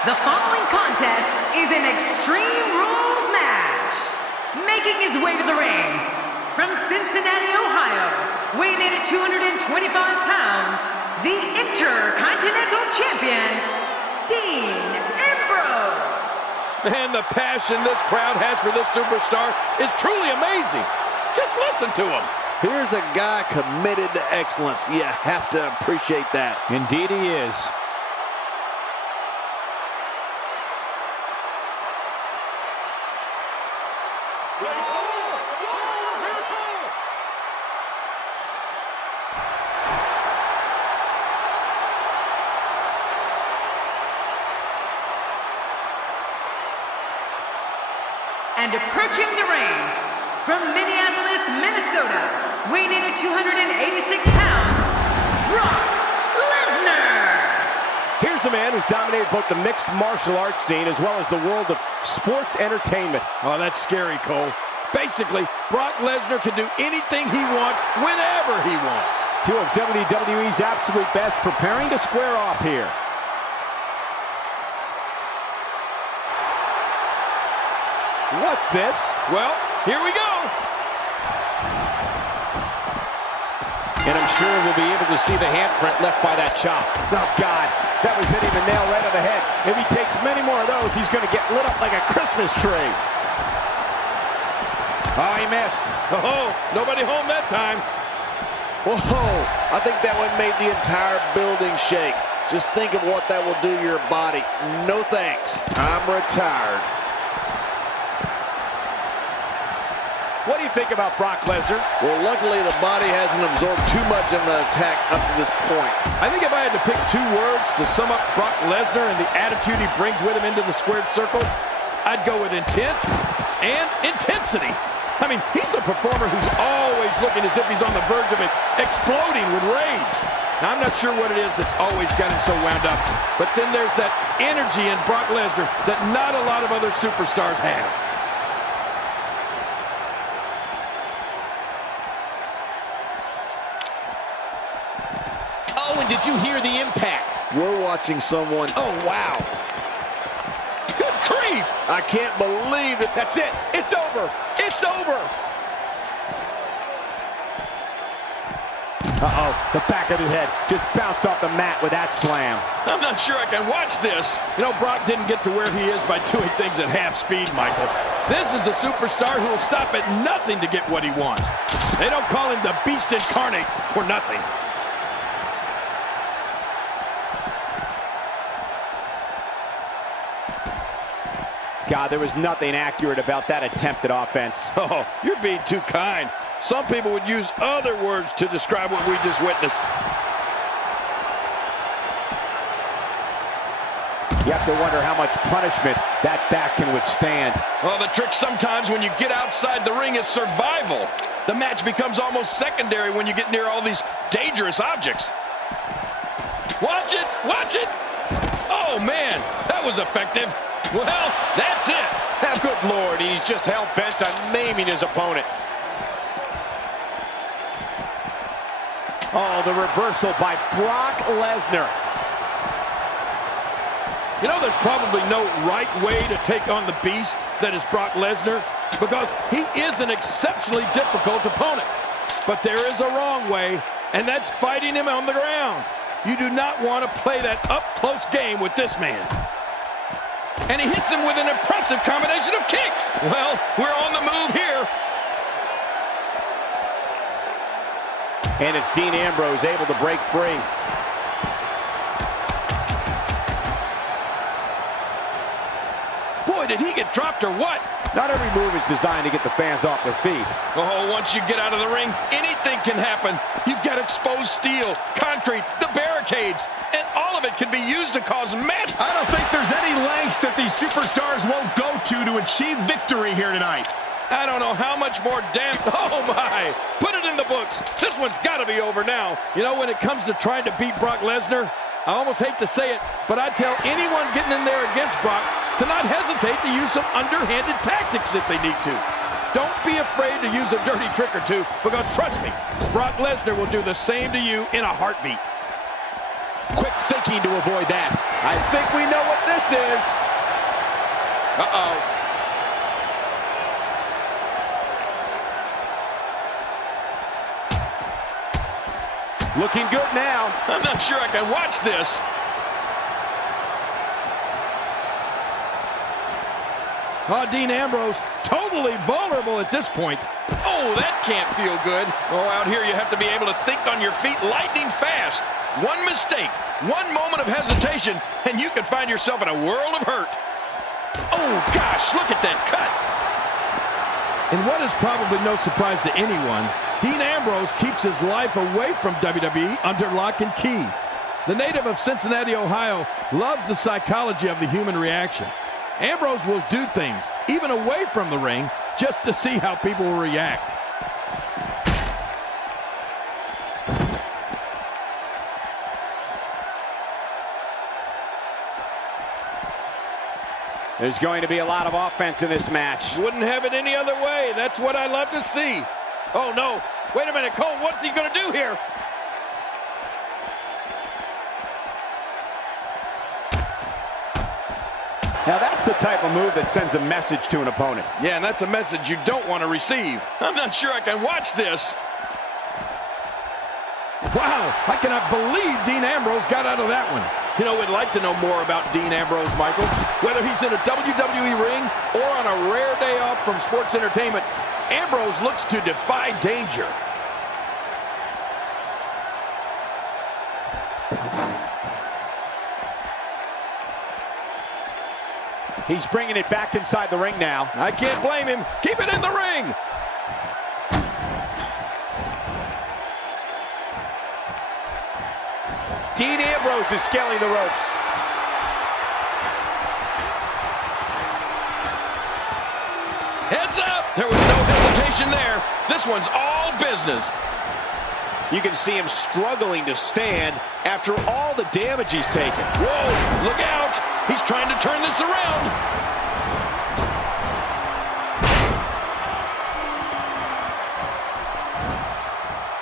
The following contest is an Extreme Rules match. Making his way to the ring, from Cincinnati, Ohio, weighing in at 225 pounds, the Intercontinental Champion, Dean Amborse. Man, the passion this crowd has for this superstar is truly amazing. Just listen to him. Here's a guy committed to excellence. You have to appreciate that. Indeed he is. And approaching the ring, from Minneapolis, Minnesota, weighing in at 286 pounds, Brock Lesnar. Here's a man who's dominated both the mixed martial arts scene as well as the world of sports entertainment. Oh, that's scary, Cole. Basically, Brock Lesnar can do anything he wants, whenever he wants. Two of WWE's absolute best preparing to square off here. What's this? Well, here we go. And I'm sure we'll be able to see the handprint left by that chop. Oh, God, that was hitting the nail right on the head. If he takes many more of those, he's going to get lit up like a Christmas tree. Oh, he missed. Oh, nobody home that time. Whoa, I think that one made the entire building shake. Just think of what that will do to your body. No thanks, I'm retired. What do you think about Brock Lesnar? Well, luckily the body hasn't absorbed too much of an attack up to this point. I think if I had to pick two words to sum up Brock Lesnar and the attitude he brings with him into the squared circle, I'd go with intense and intensity. I mean, he's a performer who's always looking as if he's on the verge of exploding with rage. Now, I'm not sure what it is that's always got him so wound up, but then there's that energy in Brock Lesnar that not a lot of other superstars have. Oh, and did you hear the impact? We're watching someone. Oh, wow. Good grief! I can't believe it. That's it. It's over. It's over. Uh-oh. The back of his head just bounced off the mat with that slam. I'm not sure I can watch this. You know, Brock didn't get to where he is by doing things at half speed, Michael. This is a superstar who will stop at nothing to get what he wants. They don't call him the Beast Incarnate for nothing. God, there was nothing accurate about that attempted offense. Oh, you're being too kind. Some people would use other words to describe what we just witnessed. You have to wonder how much punishment that back can withstand. Well, the trick sometimes when you get outside the ring is survival. The match becomes almost secondary when you get near all these dangerous objects. Watch it! Watch it! Oh, man, that was effective. Well, that's it. Good Lord, he's just hell-bent on maiming his opponent. Oh, the reversal by Brock Lesnar. You know, there's probably no right way to take on the beast that is Brock Lesnar, because he is an exceptionally difficult opponent. But there is a wrong way, and that's fighting him on the ground. You do not want to play that up-close game with this man. And he hits him with an impressive combination of kicks. Well, we're on the move here. And it's Dean Ambrose able to break free. Boy, did he get dropped or what? Not every move is designed to get the fans off their feet. Oh, once you get out of the ring, anything can happen. You've got exposed steel, concrete, the barricades, and all of it can be used to cause mass. I don't think there's any lengths that these superstars won't go to achieve victory here tonight. I don't know how much more damn... Oh, my! Put it in the books. This one's got to be over now. You know, when it comes to trying to beat Brock Lesnar, I almost hate to say it, but I tell anyone getting in there against Brock to not hesitate to use some underhanded tactics if they need to. Don't be afraid to use a dirty trick or two, because trust me, Brock Lesnar will do the same to you in a heartbeat. Quick thinking to avoid that. I think we know what this is. Uh-oh. Looking good now. I'm not sure I can watch this. Oh, Dean Ambrose, totally vulnerable at this point. Oh, that can't feel good. Oh, out here you have to be able to think on your feet lightning fast. One mistake, one moment of hesitation, and you could find yourself in a world of hurt. Oh, gosh, look at that cut. And what is probably no surprise to anyone, Dean Ambrose keeps his life away from WWE under lock and key. The native of Cincinnati, Ohio, loves the psychology of the human reaction. Ambrose will do things, even away from the ring, just to see how people will react. There's going to be a lot of offense in this match. Wouldn't have it any other way. That's what I love to see. Oh, no. Wait a minute, Cole. What's he going to do here? Now that's the type of move that sends a message to an opponent. Yeah, and that's a message you don't want to receive. I'm not sure I can watch this. Wow, I cannot believe Dean Ambrose got out of that one. You know, we'd like to know more about Dean Ambrose, Michael. Whether he's in a WWE ring or on a rare day off from sports entertainment, Ambrose looks to defy danger. He's bringing it back inside the ring now. I can't blame him. Keep it in the ring. Dean Ambrose is scaling the ropes. Heads up! There was no hesitation there. This one's all business. You can see him struggling to stand after all the damage he's taken. Whoa, look out! He's trying to turn this around.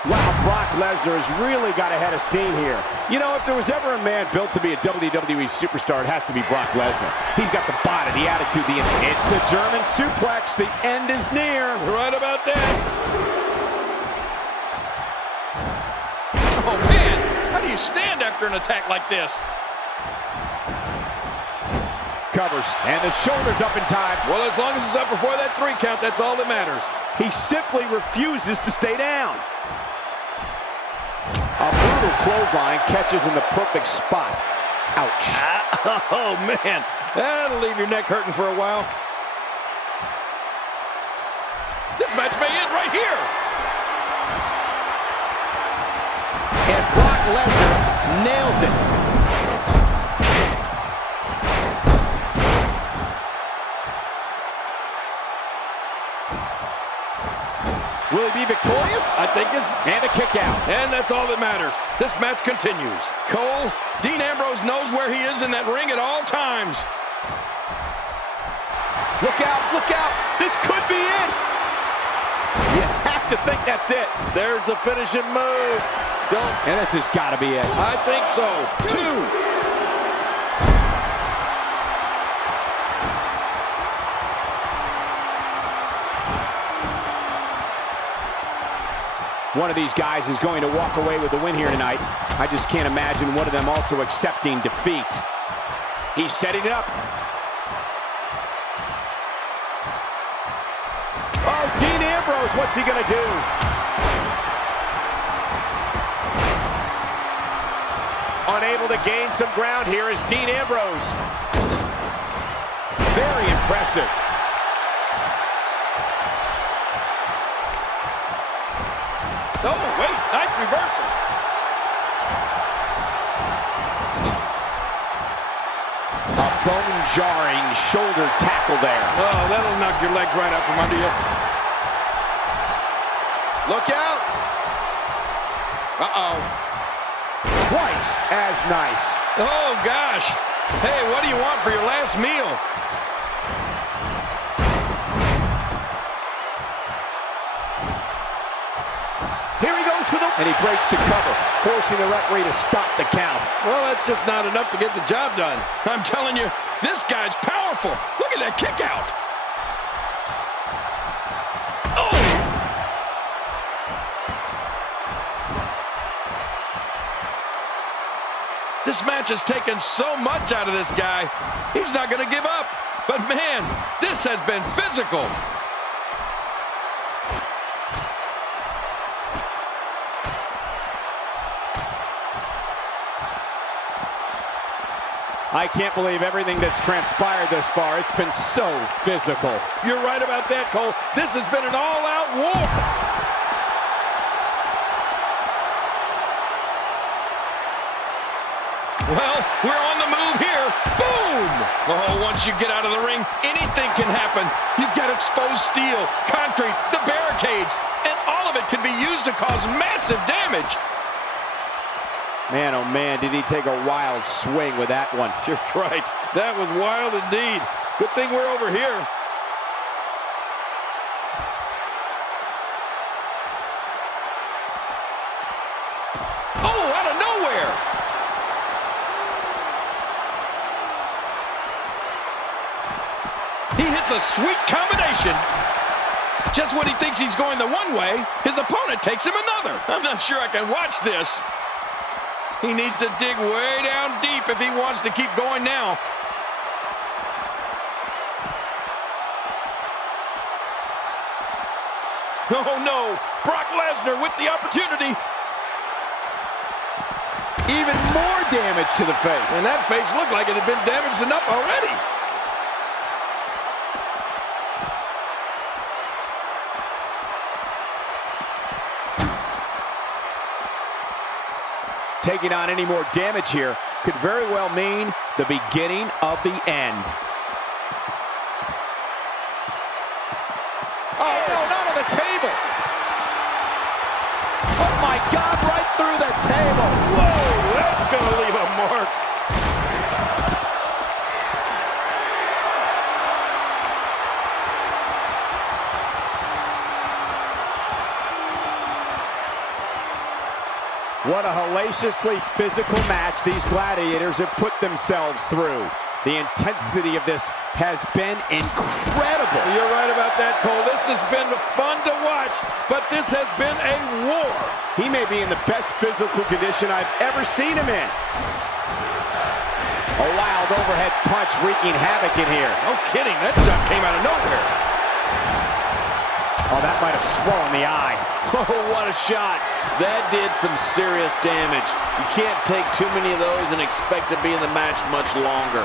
Wow, Brock Lesnar has really got a head of steam here. You know, if there was ever a man built to be a WWE superstar, it has to be Brock Lesnar. He's got the body, the attitude, It's the German suplex. The end is near. Right about that. Oh, man. How do you stand after an attack like this? Covers, and the shoulders up in time. Well, as long as it's up before that 3 count, that's all that matters. He simply refuses to stay down. A brutal clothesline catches in the perfect spot. Ouch. Oh, man. That'll leave your neck hurting for a while. This match may end right here. And Brock Lesnar nails it. Will he be victorious? I think it's... And a kick out. And that's all that matters. This match continues. Cole, Dean Ambrose knows where he is in that ring at all times. Look out, look out. This could be it. You have to think that's it. There's the finishing move. And this has got to be it. I think so. 2. One of these guys is going to walk away with the win here tonight. I just can't imagine one of them also accepting defeat. He's setting it up. Oh, Dean Ambrose, what's he going to do? Unable to gain some ground here is Dean Ambrose. Very impressive. Oh, wait, nice reversal. A bone-jarring shoulder tackle there. Oh, that'll knock your legs right out from under you. Look out. Uh-oh. Twice as nice. Oh, gosh. Hey, what do you want for your last meal? Here he goes for the... And he breaks the cover, forcing the referee to stop the count. Well, that's just not enough to get the job done. I'm telling you, this guy's powerful. Look at that kick out. Oh! This match has taken so much out of this guy. He's not going to give up. But man, this has been physical. I can't believe everything that's transpired thus far. It's been so physical. You're right about that, Cole. This has been an all-out war. Well, we're on the move here. Boom! Oh, once you get out of the ring, anything can happen. You've got exposed steel, concrete, the barricades, and all of it can be used to cause massive damage. Man, oh man, did he take a wild swing with that one. You're right. That was wild indeed. Good thing we're over here. Oh, out of nowhere! He hits a sweet combination. Just when he thinks he's going the one way, his opponent takes him another. I'm not sure I can watch this. He needs to dig way down deep if he wants to keep going now. Oh no, Brock Lesnar with the opportunity. Even more damage to the face. And that face looked like it had been damaged enough already. Taking on any more damage here could very well mean the beginning of the end. Oh, no, not on the table. Oh, my God, right through the table. Whoa, that's going to leave a mark. What a hellaciously physical match these gladiators have put themselves through. The intensity of this has been incredible. You're right about that, Cole. This has been fun to watch, but this has been a war. He may be in the best physical condition I've ever seen him in. A wild overhead punch wreaking havoc in here. No kidding, that shot came out of nowhere. Oh, that might have swollen the eye. Oh, what a shot. That did some serious damage. You can't take too many of those and expect to be in the match much longer.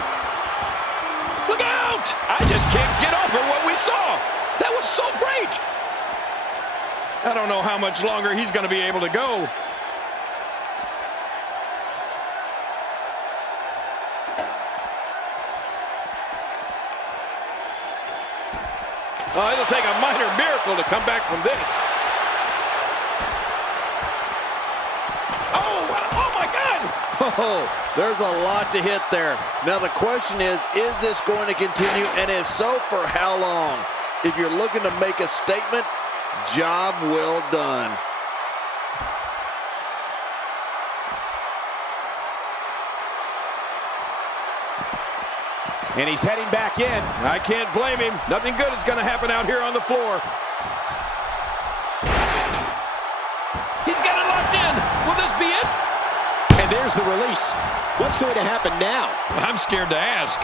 Look out! I just can't get over what we saw. That was so great. I don't know how much longer he's going to be able to go. Oh, it'll take a minor miracle to come back from this. Oh my God! Oh, there's a lot to hit there. Now the question is this going to continue? And if so, for how long? If you're looking to make a statement, job well done. And he's heading back in. I can't blame him. Nothing good is going to happen out here on the floor. He's got it locked in. Will this be it? And there's the release. What's going to happen now? I'm scared to ask.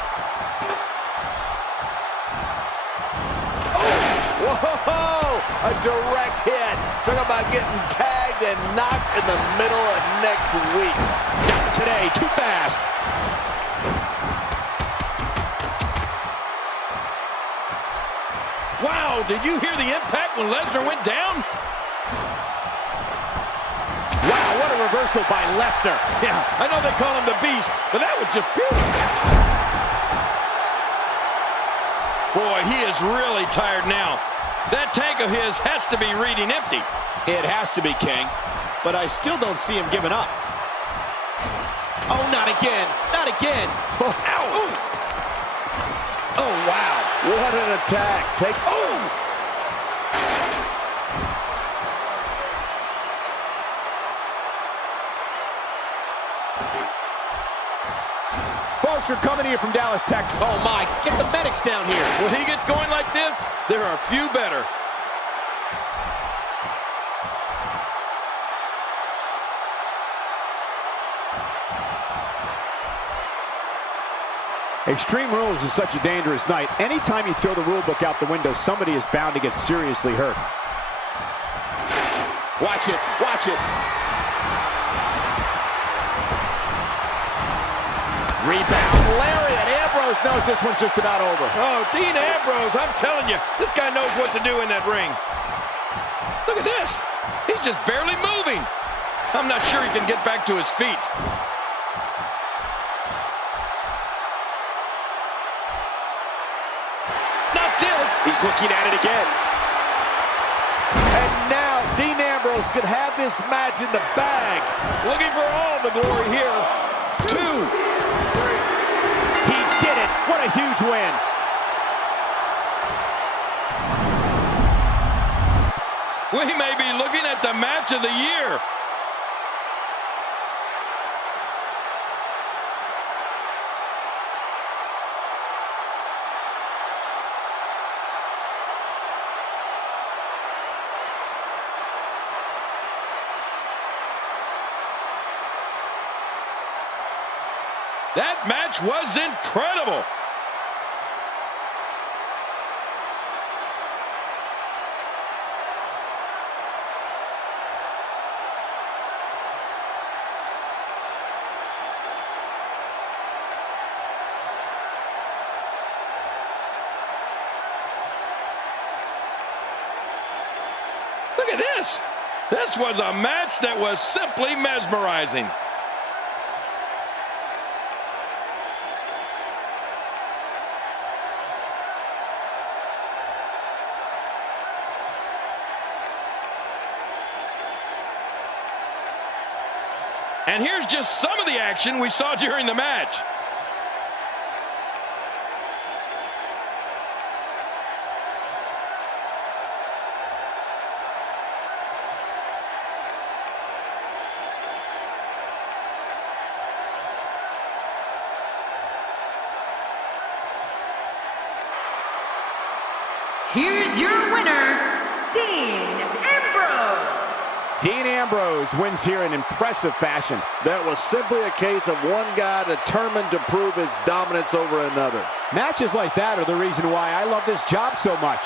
Whoa! A direct hit. Talk about getting tagged and knocked in the middle of next week. Not today. Too fast. Wow, did you hear the impact when Lesnar went down? Wow, what a reversal by Lesnar. Yeah, I know they call him the Beast, but that was just beautiful. Boy, he is really tired now. That tank of his has to be reading empty. It has to be, King. But I still don't see him giving up. Oh, not again. Not again. Oh, ow. Ooh. Oh, wow. What an attack. folks, are coming to you from Dallas, Texas. Oh, my. Get the medics down here. When he gets going like this, there are few better. Extreme Rules is such a dangerous night. Anytime you throw the rule book out the window, somebody is bound to get seriously hurt. Watch it. Watch it. Rebound, lariat. Ambrose knows this one's just about over. Oh, Dean Ambrose, I'm telling you, this guy knows what to do in that ring. Look at this. He's just barely moving. I'm not sure he can get back to his feet. Not this. He's looking at it again. And now Dean Ambrose could have this match in the bag. Looking for all the glory here. 2. He did it. What a huge win. We may be looking at the match of the year. That match was incredible. Look at this. This was a match that was simply mesmerizing. And here's just some of the action we saw during the match. Here's your winner, Dean Ambrose. Dean Ambrose wins here in impressive fashion. That was simply a case of one guy determined to prove his dominance over another. Matches like that are the reason why I love this job so much.